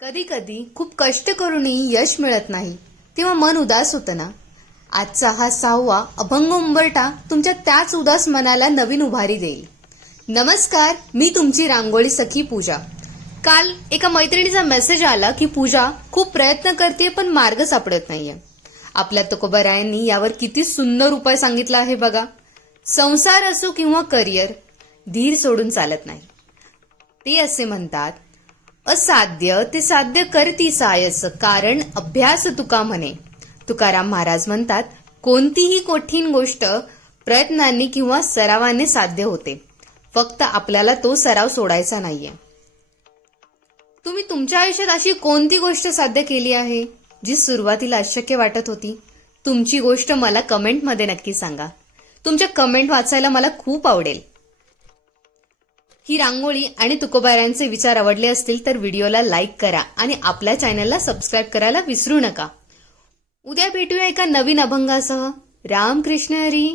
कधी कधी खूप कष्ट करूनही यश मिळत नाही तेव्हा मन उदास होतं ना. आजचा हा 6वा अभंग उंबरठा तुमच्या त्याच उदास मनाला नवीन उभारी देईल. नमस्कार, मी तुमची रांगोळी सखी पूजा. काल एका मैत्रिणीचा मेसेज आला की पूजा खूप प्रयत्न करते पण मार्ग सापडत नाहीये. आपल्या तुकोबारायांनी यावर किती सुंदर उपाय सांगितला आहे बघा. संसार असो किंवा करिअर, धीर सोडून चालत नाही. ते असे म्हणतात, असाध्य ते साध्य करती सायस, कारण अभ्यास तुका म्हणे. तुकाराम महाराज म्हणतात, कोणतीही कठीण गोष्ट प्रयत्नांनी किंवा सरावाने साध्य होते, फक्त आपल्याला तो सराव सोडायचा नाहीये. तुम्ही तुमच्या आयुष्यात अशी कोणती गोष्ट साध्य केली आहे जी सुरुवातीला अशक्य वाटत होती? तुमची गोष्ट मला कमेंटमध्ये नक्की सांगा. तुमच्या कमेंट वाचायला मला खूप आवडेल. ही रांगोळी आणि तुकोबारायांचे विचार आवडले असतील तर व्हिडिओला लाईक करा आणि आपल्या चॅनलला सबस्क्राईब करायला विसरू नका. उद्या भेटूया एका नवीन अभंगासह. रामकृष्ण हरी.